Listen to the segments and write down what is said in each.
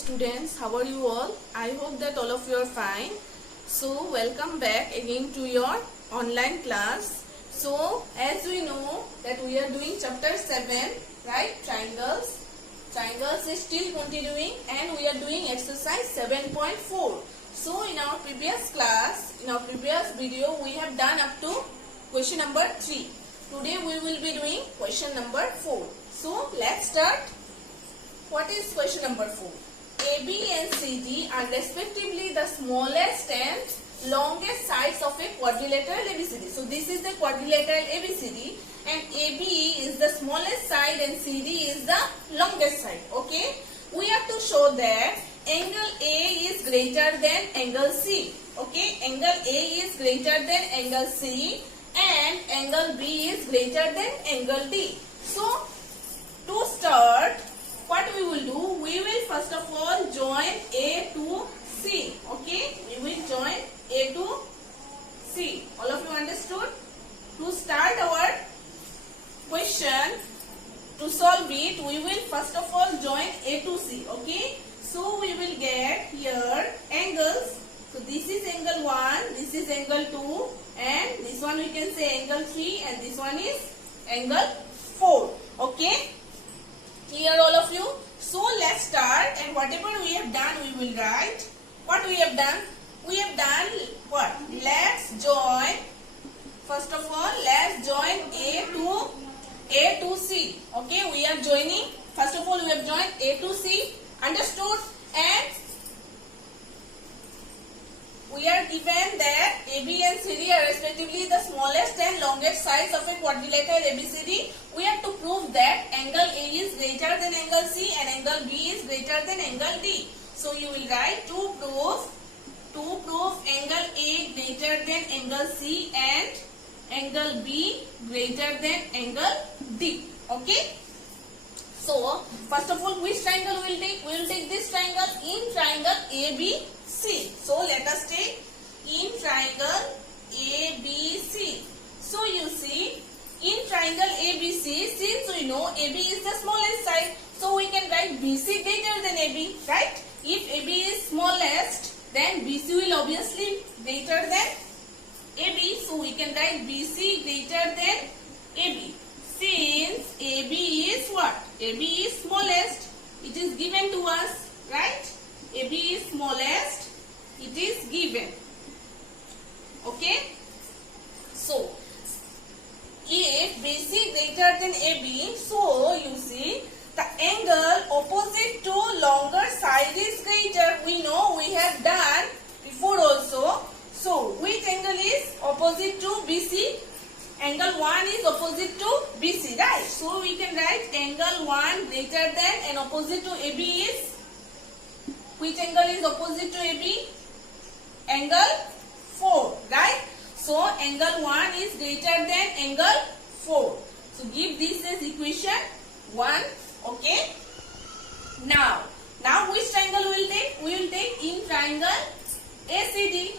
students, how are you all? I hope that all of you are fine. So welcome back again to your online class. So as we know that we are doing chapter 7, right? Triangles is still continuing and we are doing exercise 7.4. So in our previous class, in our previous video, we have done up to question number 3. Today we will be doing question number 4. So let's start. What is question number 4? AB and CD are respectively the smallest and longest sides of a quadrilateral ABCD. So this is the quadrilateral ABCD and AB is the smallest side and CD is the longest side. Okay. We have to show that angle A is greater than angle C. Okay. Angle A is greater than angle C and angle B is greater than angle D. So to start, what we will do, we will first of all join A to C. Okay, we will join A to C. All of you understood? To start our question, to solve it, we will first of all join A to C. Okay, so we will get here angles. So this is angle 1, this is angle 2 and this one we can say angle 3 and this one is angle 4. Okay. Clear all of you? So let's start and whatever we have done we will write. What we have done? We have done what? Let's join. First of all, let's join A to C. Okay, we are joining. First of all, we have joined A to C. Understood? And we are given that AB and CD are respectively the smallest and longest sides of a quadrilateral ABCD. We have to prove that angle A is greater than angle C and angle B is greater than angle D. So you will write to prove angle A greater than angle C and angle B greater than angle D. Okay. So first of all, which triangle we will take? We will take this triangle in triangle ABC. So let us take in triangle ABC. So you see, in triangle ABC, since we know AB is the smallest side, so we can write BC greater than AB, right? If AB is smallest, then BC will obviously greater than AB. So we can write BC greater than AB. Since AB is what? AB is smallest. It is given to us, right? AB is smallest. It is given. Okay. So if BC greater than AB, so you see the angle opposite to longer side is greater. We know, we have done before also. So which angle is opposite to BC? Angle 1 is opposite to BC, right? So we can write angle 1 greater than and opposite to AB is, which angle is opposite to AB? Angle 4, right? So angle 1 is greater than angle 4. So give this as equation 1. Okay. Now which triangle we will take? We will take in triangle ACD.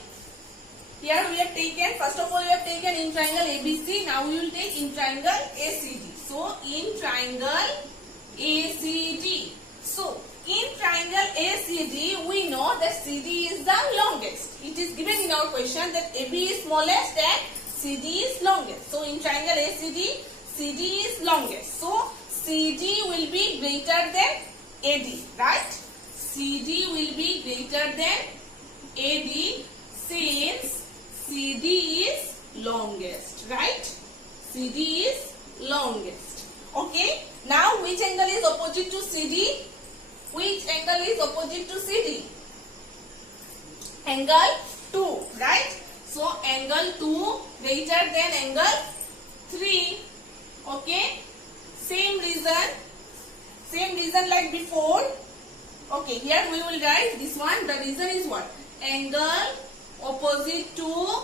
Here we have taken, first of all we have taken in triangle ABC. Now we will take in triangle ACD. So in triangle ACD. So in triangle ACD, we know that CD is the longest. It is given in our question that AB is smallest and CD is longest. So in triangle ACD, CD is longest. So CD will be greater than AD, right? CD will be greater than AD since CD is longest, right? CD is longest. Okay. Now which angle is opposite to CD? Which angle is opposite to CD? Angle 2, right? So angle 2 greater than angle 3. Okay. Same reason like before. Okay, here we will write this one. The reason is what? Angle opposite to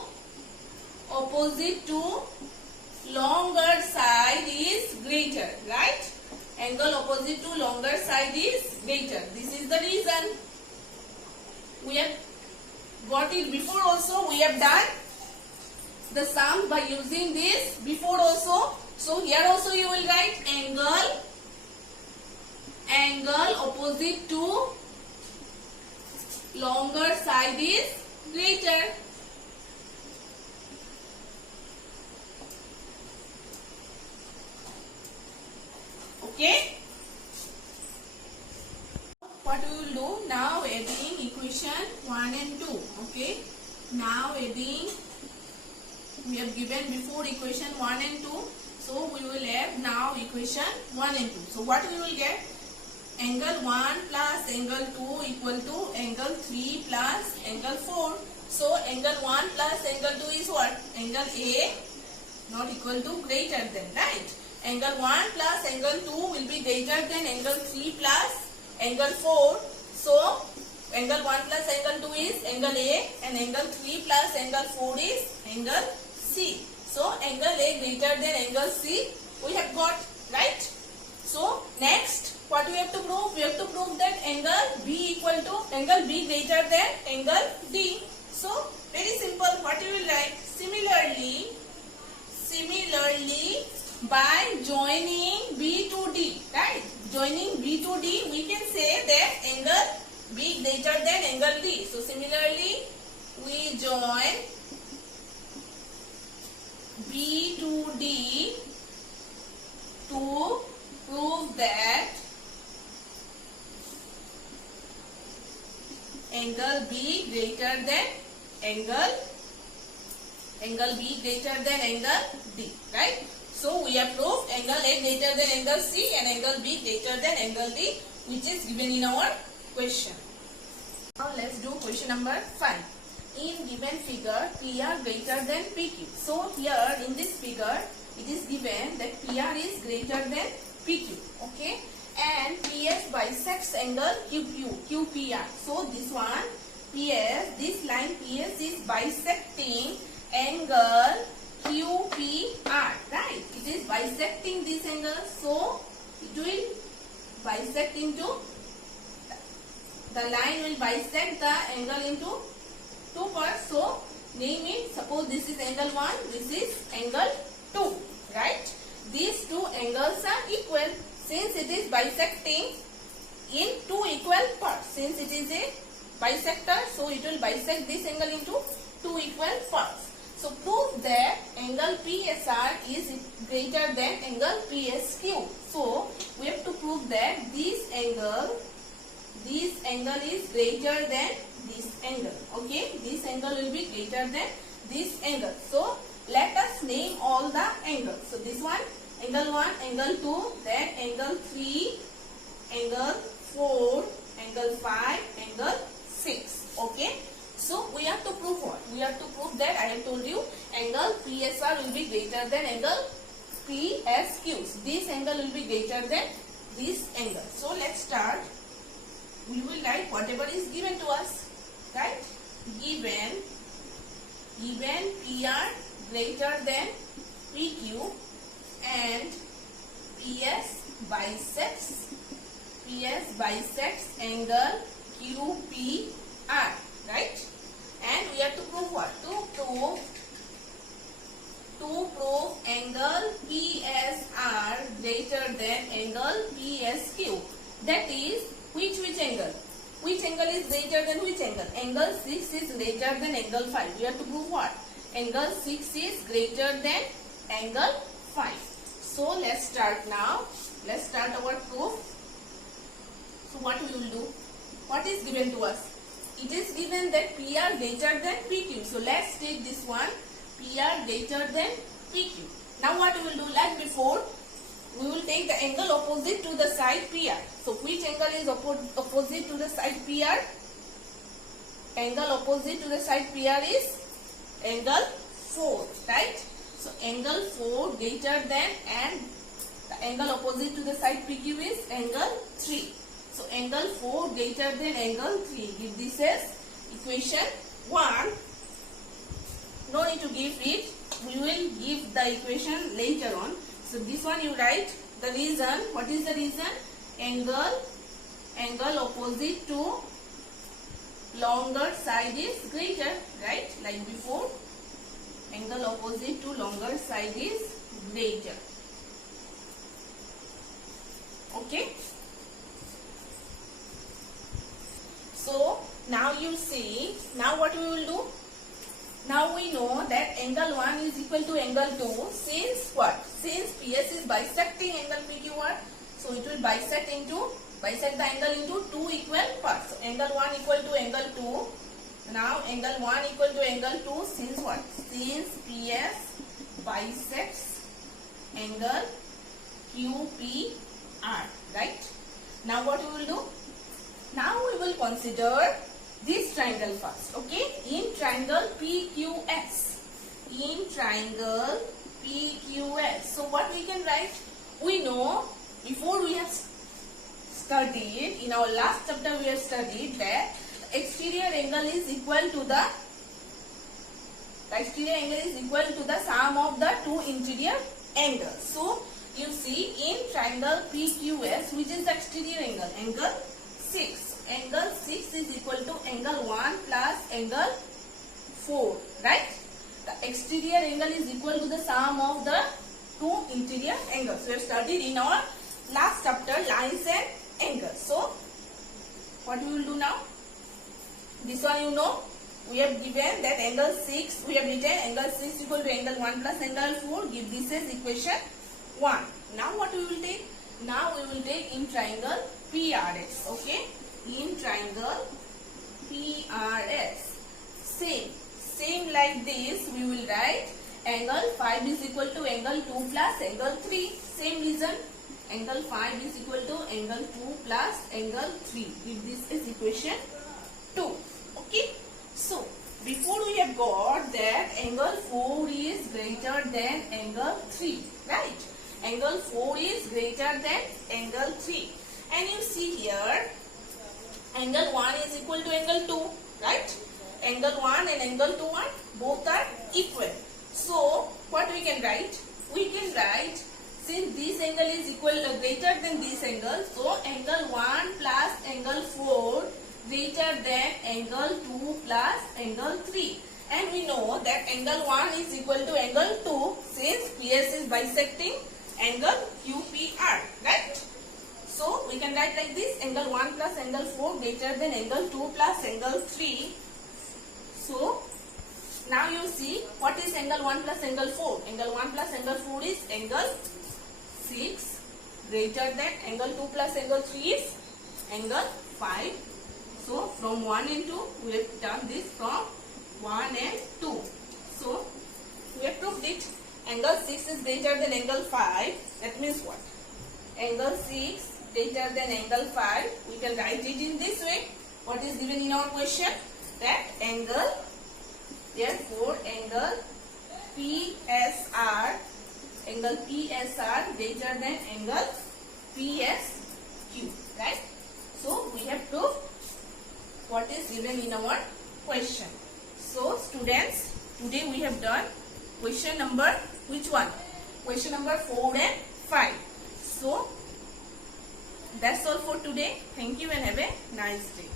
longer side is greater, right? Angle opposite to longer side is greater. This is the reason. We have got it before also. We have done the sum by using this before also. So here also you will write angle opposite to longer side is greater. Okay. What we will do now, adding equation 1 and 2. Okay. Now adding, we have given before equation 1 and 2. So we will add now equation 1 and 2. So what we will get? Angle 1 plus angle 2 equal to angle 3 plus angle 4. So angle 1 plus angle 2 is what? Angle A not equal to greater than, right? Angle 1 plus angle 2 will be greater than angle 3 plus angle 4. So angle 1 plus angle 2 is angle A and angle 3 plus angle 4 is angle C. So angle A greater than angle C we have got, right? So next what we have to prove? We have to prove that angle B equal to angle B greater than angle D. So very simple. What you will write? Similarly by joining B to D, right? Joining B to D, we can say that angle B greater than angle D. So similarly, we join B to D to prove that angle B greater than angle B greater than angle D, right? So we have proved angle A greater than angle C and angle B greater than angle D, which is given in our question. Now let's do question number 5. In given figure, PR greater than PQ. So here in this figure, it is given that PR is greater than PQ. Okay, and PS bisects angle QPR. So this one, PS, this line PS is bisecting angle QPR, right? It is bisecting this angle, so it will bisect into, the line will bisect the angle into two parts. So name it, suppose this is angle 1, this is angle 2, right? These two angles are equal. Since it is bisecting in two equal parts, since it is a bisector, so it will bisect this angle into two equal parts. So prove that angle PSR is greater than angle PSQ. So we have to prove that this angle is greater than this angle. Okay, this angle will be greater than this angle. So let us name all the angles. So this one, angle 1, angle 2, then angle 3, angle 4, angle 5, angle 6. Okay. So we have to prove what? We have to prove that I have told you angle PSR will be greater than angle PSQ. This angle will be greater than this angle. So let's start. We will write whatever is given to us, right? Given PR greater than PQ and PS bisects angle QPR, right? And we have to prove what? To prove angle PSR greater than angle PSQ. That is, which angle? Which angle is greater than which angle? Angle 6 is greater than angle 5. We have to prove what? Angle 6 is greater than angle 5. So let's start now. Let's start our proof. So what we will do? What is given to us? It is given that PR greater than PQ. So let's take this one, PR greater than PQ. Now what we will do? Like before, we will take the angle opposite to the side PR. So which angle is opposite to the side PR? Angle opposite to the side PR is angle 4, right? So angle 4 greater than, and the angle opposite to the side PQ is angle 3. So angle 4 greater than angle 3. Give this as equation 1. No need to give it. We will give the equation later on. So this one you write the reason. What is the reason? Angle opposite to longer side is greater, right? Like before, angle opposite to longer side is greater. Okay. So Now you see, now what we will do? Now we know that angle 1 is equal to angle 2. Since what? Since PS is bisecting angle PQR, so it will bisect the angle into two equal parts. So angle 1 equal to angle 2. Now angle 1 equal to angle 2 since what? Since PS bisects angle QPR, right? Now what we will do? Now we will consider this triangle first, okay? In triangle PQS. In triangle PQS. So what we can write? We know before we have studied, in our last chapter we have studied that the exterior angle is equal to the sum of the two interior angles. So you see in triangle PQS, which is the exterior angle? Angle 6. Angle 6 is equal to angle 1 plus angle 4, right? The exterior angle is equal to the sum of the two interior angles. We have studied in our last chapter lines and angles. So what we will do now? This one you know, we have given that angle 6, we have written angle 6 equal to angle 1 plus angle 4. Give this as equation 1. Now what we will take? Now we will take in triangle PRS, okay? In triangle PRS. Same like this we will write angle 5 is equal to angle 2 plus angle 3. Same reason. Angle 5 is equal to angle 2 plus angle 3. Give this is equation 2. Okay. So before we have got that angle 4 is greater than angle 3, right? Angle 4 is greater than angle 3. And you see here, angle 1 is equal to angle 2, right? Angle 1 and angle 2 are both are equal. So what we can write? We can write, since this angle is greater than this angle, so angle 1 plus angle 4 greater than angle 2 plus angle 3. And we know that angle 1 is equal to angle 2 since PS is bisecting angle QPR, right? So we can write like this, angle 1 plus angle 4 greater than angle 2 plus angle 3. So now you see what is angle 1 plus angle 4. Angle 1 plus angle 4 is angle 6 greater than angle 2 plus angle 3 is angle 5. So from 1 and 2 we have done this from 1 and 2. So we have proved it. Angle 6 is greater than angle 5. That means what? Angle 6 greater than angle 5. We can write it in this way. What is given in our question? That angle, therefore angle PSR greater than angle PSQ, right? So we have proved what is given in our question. So students, today we have done question number, which one? Question number 4 and 5. So that's all for today. Thank you and have a nice day.